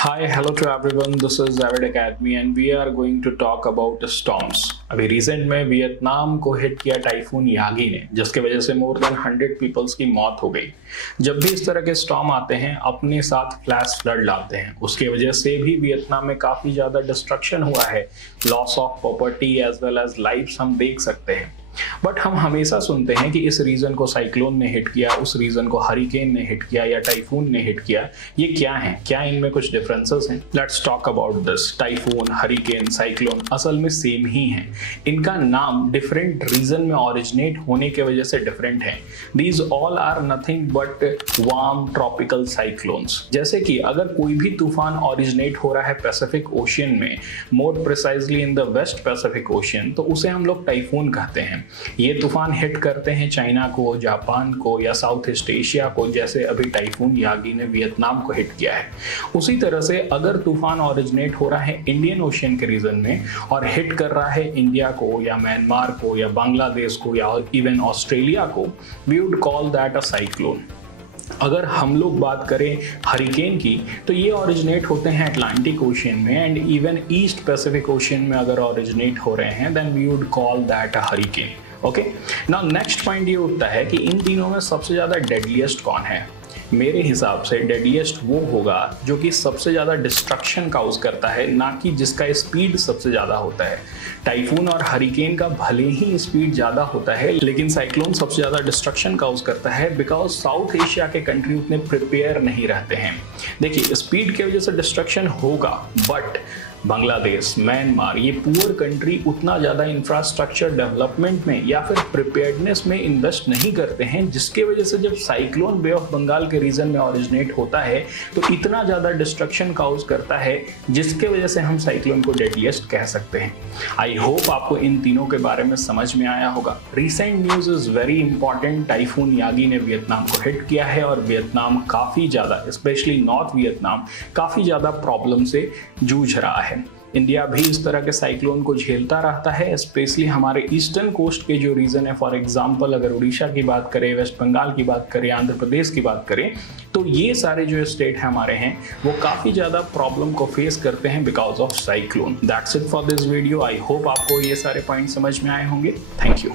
Hi, hello to everyone. This is Avid Academy and we are going to talk about storms. अभी recent में Vietnam को hit किया typhoon Yagi ने, जिसके वजह से मोर देन 100 पीपल्स की मौत हो गई। जब भी इस तरह के स्टॉर्म आते हैं अपने साथ फ्लैश फ्लड लाते हैं। उसके वजह से भी वियतनाम में काफी ज्यादा डिस्ट्रक्शन हुआ है, loss of property as well as life हम देख सकते हैं। बट हम हमेशा सुनते हैं कि इस रीजन को साइक्लोन ने हिट किया, उस रीजन को हरिकेन ने हिट किया या टाइफून ने हिट किया। ये क्या है, क्या इनमें कुछ डिफरेंसेस हैं? Let's talk about this. Typhoon, hurricane, cyclone असल में सेम ही हैं। इनका नाम डिफरेंट रीजन में ओरिजिनेट होने के वजह से डिफरेंट है। These all are nothing but warm tropical cyclones. जैसे कि अगर कोई भी तूफान ओरिजिनेट हो रहा है पैसिफिक ओशियन में, more precisely in the west Pacific Ocean, तो उसे हम लोग टाइफून कहते हैं। ये तूफान हिट करते हैं चाइना को, जापान को या साउथ ईस्ट एशिया को, जैसे अभी टाइफून यागी ने वियतनाम को हिट किया है। उसी तरह से अगर तूफान ओरिजिनेट हो रहा है इंडियन ओशियन के रीजन में और हिट कर रहा है इंडिया को या म्यांमार को या बांग्लादेश को या इवन ऑस्ट्रेलिया को, we would call that a cyclone. अगर हम लोग बात करें हरिकेन की, तो ये ओरिजिनेट होते हैं अटलांटिक ओशियन में and even east Pacific Ocean में अगर ओरिजिनेट हो रहे हैं, then we would call that a hurricane. Okay, now next point ये उठता है कि इन तीनों में सबसे ज्यादा डेडलीस्ट कौन है? मेरे हिसाब से डेडलीस्ट वो होगा जो कि सबसे ज्यादा डिस्ट्रक्शन काउज करता है, ना कि जिसका स्पीड सबसे ज्यादा होता है। टाइफून और हरिकेन का भले ही स्पीड ज्यादा होता है, लेकिन साइक्लोन सबसे ज्यादा डिस्ट्रक्शन काउज करता है बिकॉज साउथ एशिया के कंट्री उतने प्रिपेयर नहीं रहते हैं। देखिए, स्पीड की वजह से डिस्ट्रक्शन होगा, बट बांग्लादेश, म्यांमार, ये पुअर कंट्री उतना ज़्यादा इंफ्रास्ट्रक्चर डेवलपमेंट में या फिर प्रिपेयर्डनेस में इन्वेस्ट नहीं करते हैं, जिसके वजह से जब साइक्लोन बे ऑफ बंगाल के रीजन में ओरिजिनेट होता है तो इतना ज़्यादा डिस्ट्रक्शन काउज करता है, जिसके वजह से हम साइक्लोन को डेडलीस्ट कह सकते हैं। आई होप आपको इन तीनों के बारे में समझ में आया होगा। Recent news is very important. Typhoon Yagi ने वियतनाम को हिट किया है और वियतनाम काफ़ी ज़्यादा, स्पेशली नॉर्थ वियतनाम, काफ़ी ज़्यादा प्रॉब्लम से जूझ रहा है। इंडिया भी इस तरह के साइक्लोन को झेलता रहता है, स्पेशली हमारे ईस्टर्न कोस्ट के जो रीजन है, फॉर एग्जांपल अगर उड़ीसा की बात करें, वेस्ट बंगाल की बात करें, आंध्र प्रदेश की बात करें, तो ये सारे जो स्टेट है हमारे हैं वो काफ़ी ज़्यादा प्रॉब्लम को फेस करते हैं because of cyclone. That's it for this video. I hope आपको ये सारे पॉइंट समझ में आए होंगे। Thank you.